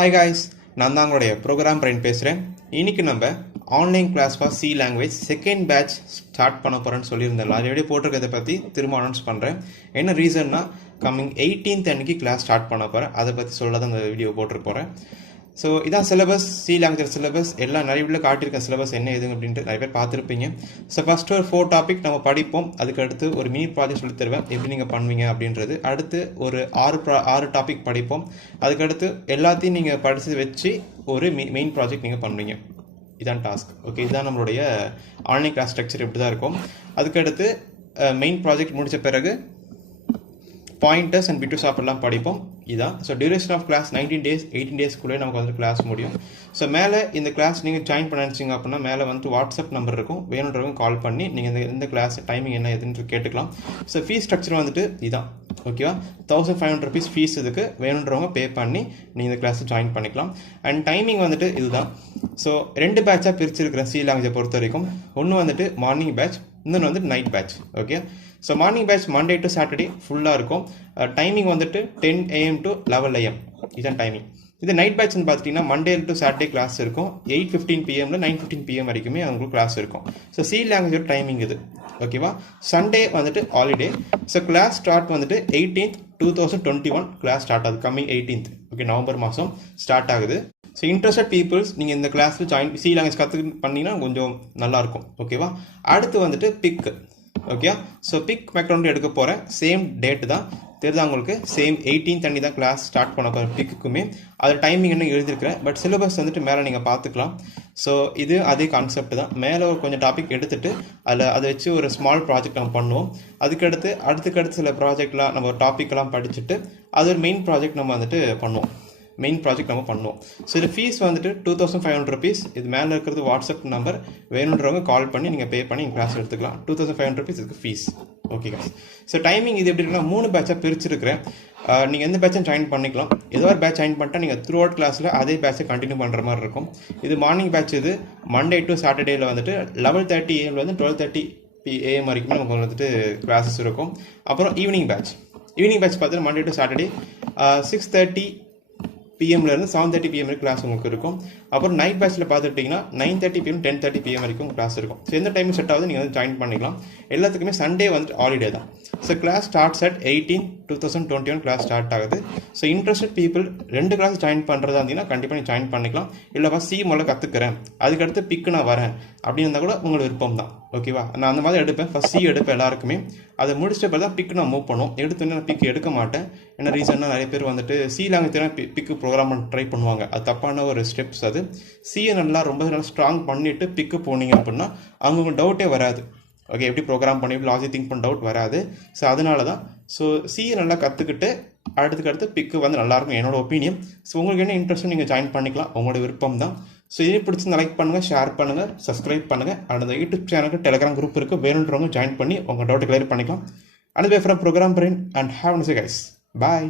Hi guys, நான் தான் உங்களுடைய ப்ரோக்ராம் பிரைன் பேசுகிறேன். இன்றைக்கி நம்ம online class for C language second batch start பண்ண போகிறேன்னு சொல்லியிருந்தேன். ஆல்ரெடி போட்டிருக்கிறத பற்றி திரும்ப அனௌன்ஸ் பண்ணுறேன். என்ன ரீசன்னா கம்மிங் 18th அன்றைக்கி கிளாஸ் ஸ்டார்ட் பண்ண போகிறேன். அதை பற்றி சொல்ல தான் இந்த வீடியோ போட்டிருக்க போகிறேன். ஸோ இதான் சிலபஸ், சி லாங்குவேஜ் சிலபஸ். எல்லாம் நிறைய வீட்டில் காட்டியிருக்க சிலபஸ் என்ன எதுங்க அப்படின்ட்டு நிறைய பேர் பார்த்துருப்பீங்க. ஸோ ஃபஸ்ட்டு ஒரு 4 டாபிக் நம்ம படிப்போம். அதுக்கடுத்து ஒரு மினி ப்ராஜெக்ட் சொல்லி தருவேன், எப்படி நீங்கள் பண்ணுவீங்க அப்படின்றது. அடுத்து ஒரு 6 டாபிக் படிப்போம். அதுக்கடுத்து எல்லாத்தையும் நீங்கள் படித்து வச்சு ஒரு மெயின் ப்ராஜெக்ட் நீங்கள் பண்ணுவீங்க. இதான் டாஸ்க். ஓகே, இதுதான் நம்மளுடைய ஆன்லைன் கிளாஸ் ஸ்ட்ரக்சர் இப்படி தான் இருக்கும். அதுக்கடுத்து மெயின் ப்ராஜெக்ட் முடித்த பிறகு பாயிண்டர்ஸ் அண்ட் பிட்டு சாப்பிட்லாம் படிப்போம். இதான். So duration of class 19 days 18 daysக்குள்ளே நமக்கு வந்து கிளாஸ் முடியும். ஸோ மேலே இந்த கிளாஸ் நீங்கள் ஜாயின் பண்ண நினச்சிங்க அப்படின்னா மேலே வந்து வாட்ஸ்அப் நம்பர் இருக்கும். வேணுன்றவங்க கால் பண்ணி நீங்கள் இந்த கிளாஸ் டைமிங் என்ன எதுன்னு கேட்டுக்கலாம். ஸோ ஃபீஸ் ஸ்ட்ரக்சர் வந்துட்டு இதான். ஓகேவா, 1500 rupees ஃபீஸ். இதுக்கு வேணுன்றவங்க பே பண்ணி நீங்கள் இந்த கிளாஸை ஜாயின் பண்ணிக்கலாம். அண்ட் டைமிங் வந்துட்டு இதுதான். ஸோ 2 பேட்சாக பிரிச்சிருக்கிறேன் சி லாங்குவேஜை பொறுத்த வரைக்கும். ஒன்று வந்துட்டு மார்னிங் பேட்ச், இன்னொன்று வந்துட்டு night batch. Okay, so morning batch Monday to Saturday ஃபுல்லாக இருக்கும். டைமிங் வந்துட்டு 10 AM to 11 AM. இதுதான் டைமிங். இது நைட் பேட்ச்னு பார்த்துட்டிங்கன்னா மண்டே டு சாட்டர்டே கிளாஸ் இருக்கும். 8:15 PM 9:15 PM வரைக்குமே அவங்களுக்கு கிளாஸ் இருக்கும். ஸோ சி லாங்குவேஜோட டைமிங் இது. ஓகேவா, சண்டே வந்துட்டு ஹாலிடே. ஸோ கிளாஸ் ஸ்டார்ட் வந்துட்டு 18th 2021 கிளாஸ் ஸ்டார்ட் ஆகுது. Coming 18th. ஓகே, நவம்பர் மாதம் ஸ்டார்ட் ஆகுது. ஸோ இன்ட்ரெஸ்டட் பீப்புள்ஸ் நீங்கள் இந்த கிளாஸில் ஜாயின் சி லாங்குவேஜ் கற்று பண்ணிங்கன்னா கொஞ்சம் நல்லாயிருக்கும். ஓகேவா, அடுத்து வந்துட்டு pick. Okay, so pick microcontroller எடுக்க போகிறேன். சேம் டேட்டு தான் தெரியுதா உங்களுக்கு. சேம் 18th அன்னி தான் கிளாஸ் ஸ்டார்ட் பண்ண போகிறேன் பிக்குமே. அது டைமிங் என்ன எழுதியிருக்கிறேன். பட் சிலபஸ் வந்துட்டு மேலே நீங்கள் பார்த்துக்கலாம். ஸோ இது அதே கான்செப்ட் தான். மேலே ஒரு கொஞ்சம் டாபிக் எடுத்துகிட்டு அதை வச்சு ஒரு ஸ்மால் ப்ராஜெக்ட் நம்ம பண்ணுவோம். அடுத்துக்கடுத்து சில ப்ராஜெக்ட்லாம் நம்ம ஒரு டாப்பிக்கெல்லாம் படிச்சுட்டு அது ஒரு மெயின் ப்ராஜெக்ட் நம்ம வந்துட்டு பண்ணுவோம். ஸோ இது ஃபீஸ் வந்துட்டு 2500 rupees. இது மேலே இருக்கிறது வாட்ஸ்அப் நம்பர். வேணுன்றவங்க கால் பண்ணி நீங்கள் பே பண்ணி கிளாஸ் எடுத்துக்கலாம். 2500 rupees இதுக்கு fees. Okay guys, so timing இது எப்படி இருக்குன்னா 3 பேட்சாக பிரிச்சிருக்கிறேன். நீங்கள் எந்த பேட்சும் ஜாயின் பண்ணிக்கலாம். ஏதோ ஒரு பேட்ச் ஜாயின் பண்ணிட்டா நீங்கள் த்ரூ அவுட் கிளாஸில் அதே பேட்சை கண்டினியூ பண்ணுற மாதிரி இருக்கும். இது மார்னிங் பேட்ச். இது மண்டே டு சாட்டர்டேயில் வந்துட்டு 11:30 AM வந்து 12:30 AM வரைக்கும் நமக்கு வந்துட்டு கிளாஸஸ் இருக்கும். அப்புறம் ஈவினிங் பேட்ச் பார்த்தீங்கன்னா Monday to Saturday 6:30 PM 7:30 PM வரைக்கும் கிளாஸ் உங்களுக்கு இருக்கும். அப்புறம் நைட் பேட்சில் பார்த்துட்டிங்கன்னா 9:30 PM 10:30 PM வரைக்கும் கிளாஸ் இருக்கும். ஸோ எந்த டைம் செட் ஆகுது நீங்கள் வந்து ஜாயின் பண்ணிக்கலாம். எல்லாத்துக்குமே சண்டே வந்துட்டு ஹாலிடே தான். So class starts at 18 2021 class start ஆகுது. So interested people 2 class join பண்ணுறதா இருந்தீங்கன்னா கண்டிப்பாக நீங்கள் ஜாயின் பண்ணிக்கலாம். இல்லைப்பா சி முதல்ல கற்றுக்கிறேன், அதுக்கடுத்து பிக்கு நான் வரேன் அப்படின்னு இருந்தால் கூட உங்களோட விருப்பம் தான். ஓகேவா, நான் அந்த மாதிரி எடுப்பேன். ஃபஸ்ட் சி எடுப்பேன் எல்லாருக்குமே. அதை முடிச்சிட்ட பிறகு தான் பிக்கு நான் மூவ் பண்ணுவோம். எடுத்தோன்னே நான் பிக்கு எடுக்க மாட்டேன். என்ன ரீசன்னா நிறைய பேர் வந்துட்டு சி லாங்குவேஜ் பிக்கு ப்ரோக்ராம் ட்ரை பண்ணுவாங்க. அது தப்பான ஒரு ஸ்டெப்ஸ். அது சியை ரொம்ப நல்லா ஸ்ட்ராங் பண்ணிவிட்டு பிக்கு போனீங்க அப்படின்னா அவங்க டவுட்டே வராது. ஓகே, எப்படி ப்ரோக்ராம் பண்ணி லாஜிக் திங்க் பண்ண டவுட் வராது. ஸோ அதனால தான். ஸோ சியை நல்லா கற்றுக்கிட்டு அடுத்துக்கடுத்து பிக்கு வந்து நல்லாயிருக்கும் என்னோட ஒப்பீனியன். ஸோ உங்களுக்கு என்ன இன்ட்ரெஸ்ட்டும் நீங்கள் ஜாயின் பண்ணிக்கலாம், உங்களோட விருப்பம் தான். ஸோ இது பிடிச்சிருந்தா லைக் பண்ணுங்கள், ஷேர் பண்ணுங்கள், சப்ஸ்கிரைப் பண்ணுங்கள். அந்த யூடியூப் சேனலுக்கு டெலிகிராம் குரூப் இருக்குது. வேணுன்றவங்க ஜாயின் பண்ணி உங்கள் டவுட்டை கிளியர் பண்ணிக்கலாம். And way from program brain and have a nice day guys. Bye.